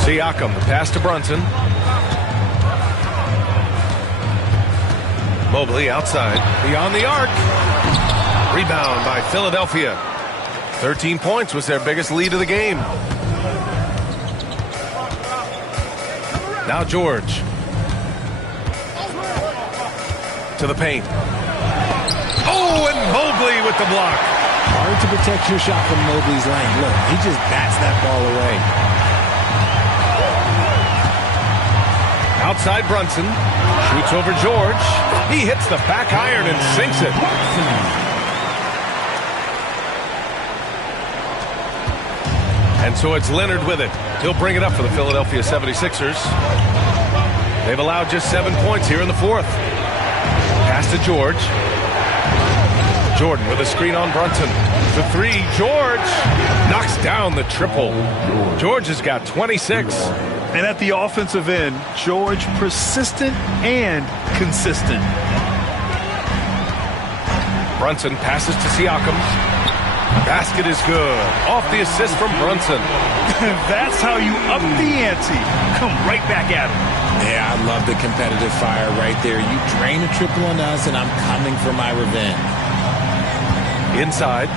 Siakam, the pass to Brunson. Mobley outside, beyond the arc. Rebound by Philadelphia. 13 points was their biggest lead of the game. Now George. To the paint. Oh, and Mobley with the block. Hard to protect your shot from Mobley's lane. Look, he just bats that ball away. Outside Brunson. Shoots over George. He hits the back iron and sinks it. And so it's Leonard with it. He'll bring it up for the Philadelphia 76ers. They've allowed just 7 points here in the fourth. Pass to George. Jordan with a screen on Brunson. The 3, George knocks down the triple. George has got 26. And at the offensive end, George persistent and consistent. Brunson passes to Siakam. Basket is good. Off the assist from Brunson. That's how you up the ante. Come right back at him. Yeah, I love the competitive fire right there. You drain a triple on us, and I'm coming for my revenge. Inside.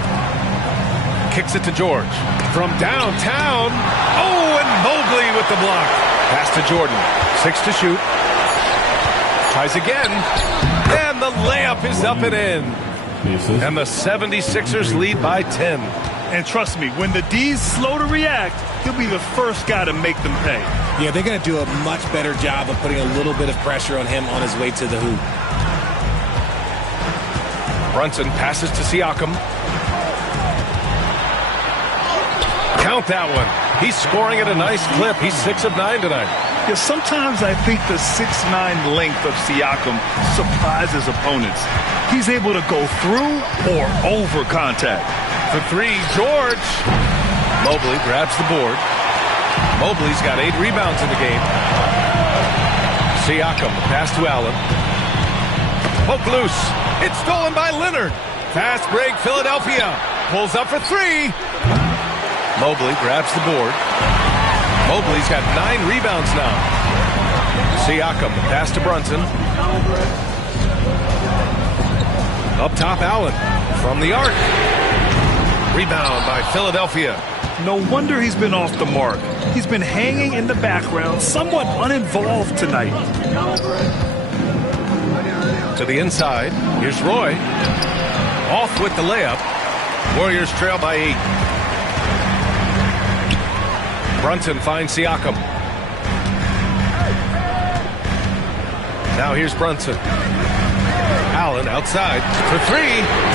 Kicks it to George. From downtown. Oh, and Mobley with the block. Pass to Jordan. 6 to shoot. Tries again. And the layup is up and in. And the 76ers lead by 10. And trust me, when the D's slow to react, he'll be the first guy to make them pay. Yeah, they're going to do a much better job of putting a little bit of pressure on him on his way to the hoop. Brunson passes to Siakam. Count that one. He's scoring at a nice clip. He's 6 of 9 tonight. Yeah, sometimes I think the 6'9" length of Siakam surprises opponents. He's able to go through or over contact. For 3, George. Mobley grabs the board. Mobley's got 8 rebounds in the game. Siakam, pass to Allen. Poke loose. It's stolen by Leonard. Fast break, Philadelphia. Pulls up for 3. Mobley grabs the board. Mobley's got 9 rebounds now. Siakam, pass to Brunson. Up top, Allen. From the arc. Rebound by Philadelphia. No wonder he's been off the mark. He's been hanging in the background, somewhat uninvolved tonight. To the inside. Here's Roy. Off with the layup. Warriors trail by 8. Brunson finds Siakam. Now here's Brunson. Allen outside for 3.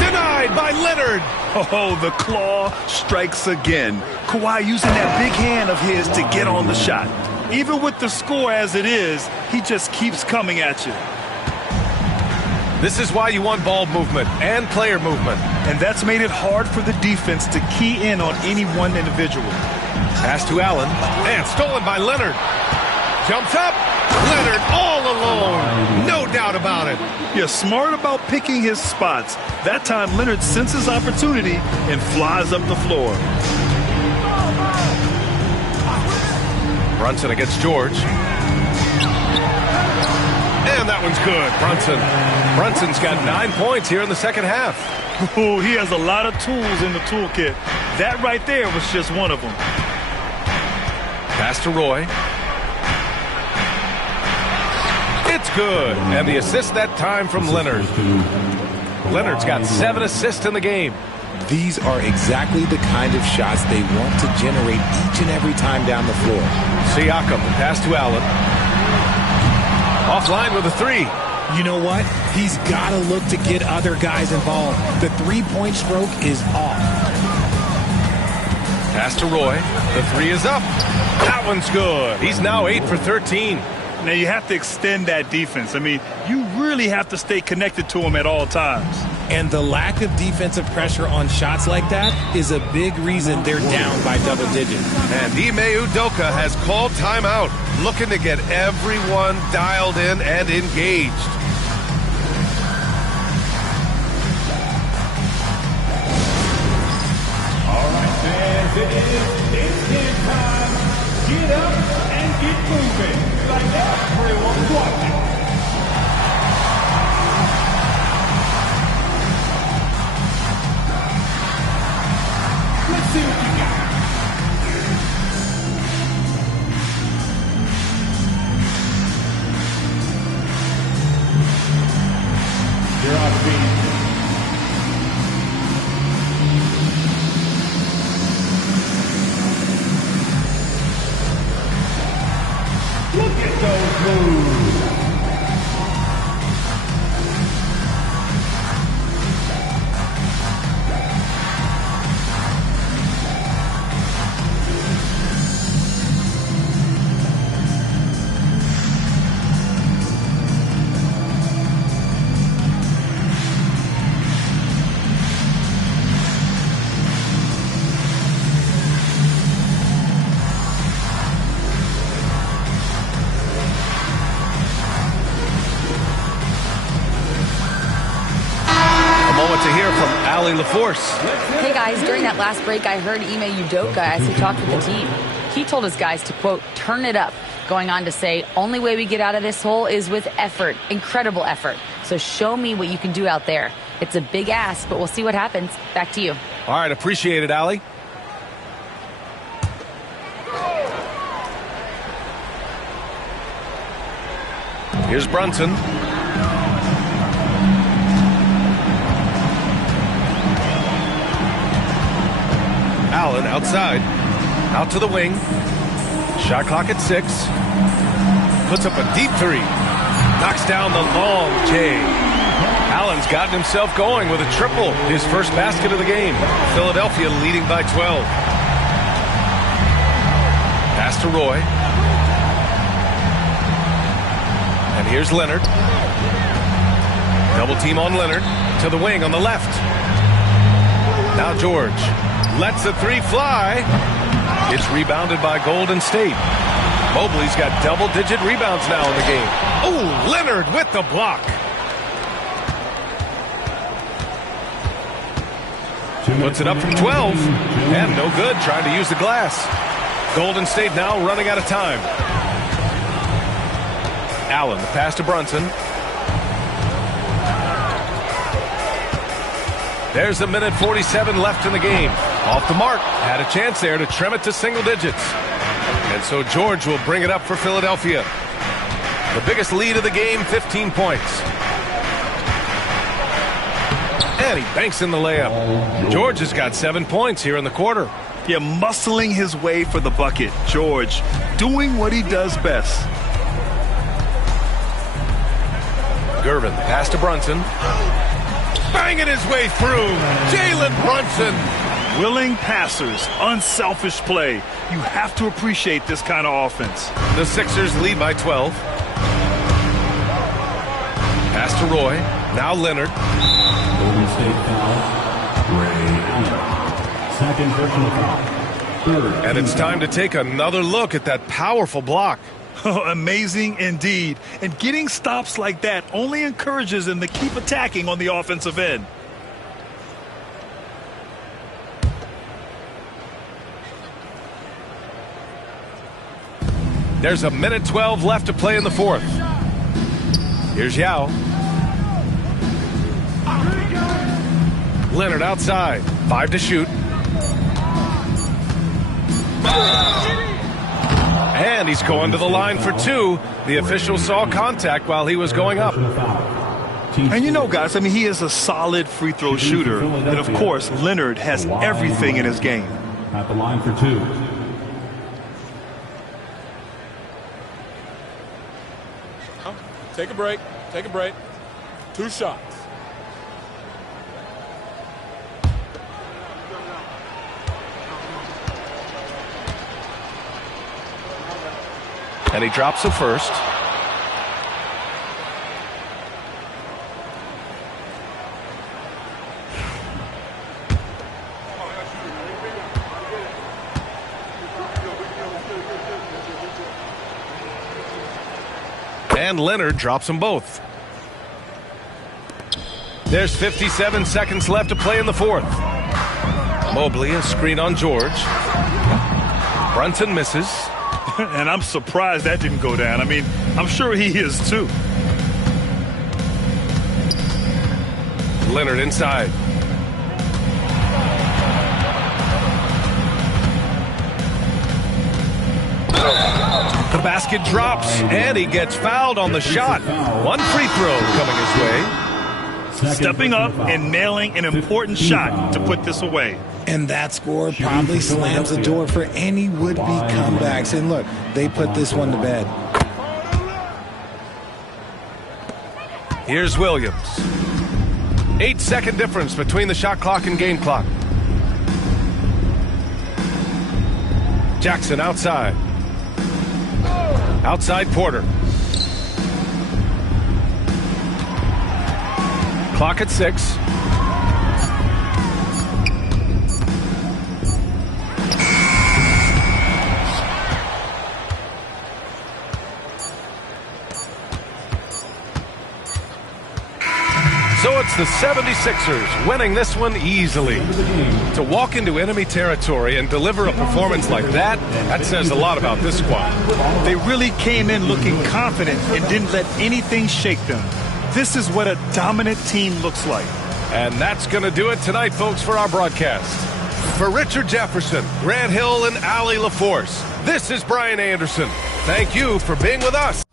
Denied by Leonard. Oh, the claw strikes again. Kawhi using that big hand of his to get on the shot. Even with the score as it is, he just keeps coming at you. This is why you want ball movement and player movement. And that's made it hard for the defense to key in on any one individual. Pass to Allen. And stolen by Leonard. Jumps up. Leonard all alone. No doubt about it. You're smart about picking his spots. That time Leonard senses opportunity and flies up the floor. Brunson against George. And that one's good. Brunson's got 9 points here in the second half. Ooh, he has a lot of tools in the toolkit. That right there was just one of them. Pass to Roy. It's good. And the assist that time from Leonard. Leonard's got 7 assists in the game. These are exactly the kind of shots they want to generate each and every time down the floor. Siakam, pass to Allen. Offline with a 3. You know what? He's got to look to get other guys involved. The three-point stroke is off. Pass to Roy. The 3 is up. That one's good. He's now 8 for 13. Now you have to extend that defense. I mean, you really have to stay connected to him at all times. And the lack of defensive pressure on shots like that is a big reason they're down by double digits. And Ime Udoka has called timeout, looking to get everyone dialed in and engaged. All right, fans, it is instant time. Get up and get moving like everyone's watching. Let's see what you got. You're on beat. Look at those moves. Hey guys, during that last break, I heard Ime Udoka as he talked with the team. He told his guys to, quote, turn it up, going on to say, only way we get out of this hole is with effort, incredible effort. So show me what you can do out there. It's a big ask, but we'll see what happens. Back to you. All right, appreciate it, Allie. Here's Brunson. Allen outside. Out to the wing. Shot clock at 6. Puts up a deep three. Knocks down the long J. Allen's gotten himself going with a triple. His first basket of the game. Philadelphia leading by 12. Pass to Roy. And here's Leonard. Double team on Leonard. To the wing on the left. Now George. Lets the three fly. It's rebounded by Golden State. Mobley's got double-digit rebounds now in the game. Oh, Leonard with the block. Puts it up from 12. And no good, trying to use the glass. Golden State now running out of time. Allen, the pass to Brunson. There's a minute 47 left in the game. Off the mark. Had a chance there to trim it to single digits. And so George will bring it up for Philadelphia. The biggest lead of the game, 15 points. And he banks in the layup. George has got 7 points here in the quarter. Yeah, muscling his way for the bucket. George doing what he does best. Gervin, pass to Brunson. Banging his way through. Jalen Brunson. Willing passers, unselfish play. You have to appreciate this kind of offense. The Sixers lead by 12. Pass to Roy. Now Leonard. Golden State foul. Ray Allen. Second personal foul. Third. And it's time to take another look at that powerful block. Amazing indeed. And getting stops like that only encourages them to keep attacking on the offensive end. There's a minute 12 left to play in the fourth. Here's Yao. Leonard outside. 5 to shoot. And he's going to the line for 2. The official saw contact while he was going up. And you know, guys, I mean, he is a solid free throw shooter. And, of course, Leonard has everything in his game. At the line for 2. Take a break. Take a break. 2 shots. And he drops the first. And Leonard drops them both. There's 57 seconds left to play in the fourth. Mobley, a screen on George. Brunson misses. And I'm surprised that didn't go down. I mean, I'm sure he is too. Leonard inside. The basket drops, and he gets fouled on the shot. 1 free throw coming his way. Stepping up and nailing an important shot to put this away. And that score probably slams the door for any would-be comebacks. And look, they put this one to bed. Here's Williams. 8-second difference between the shot clock and game clock. Jackson outside. Outside Porter. Clock at 6. So it's the 76ers winning this one easily. To walk into enemy territory and deliver a performance like that, that says a lot about this squad. They really came in looking confident and didn't let anything shake them. This is what a dominant team looks like. And that's going to do it tonight, folks, for our broadcast. For Richard Jefferson, Grant Hill, and Allie LaForce, this is Brian Anderson. Thank you for being with us.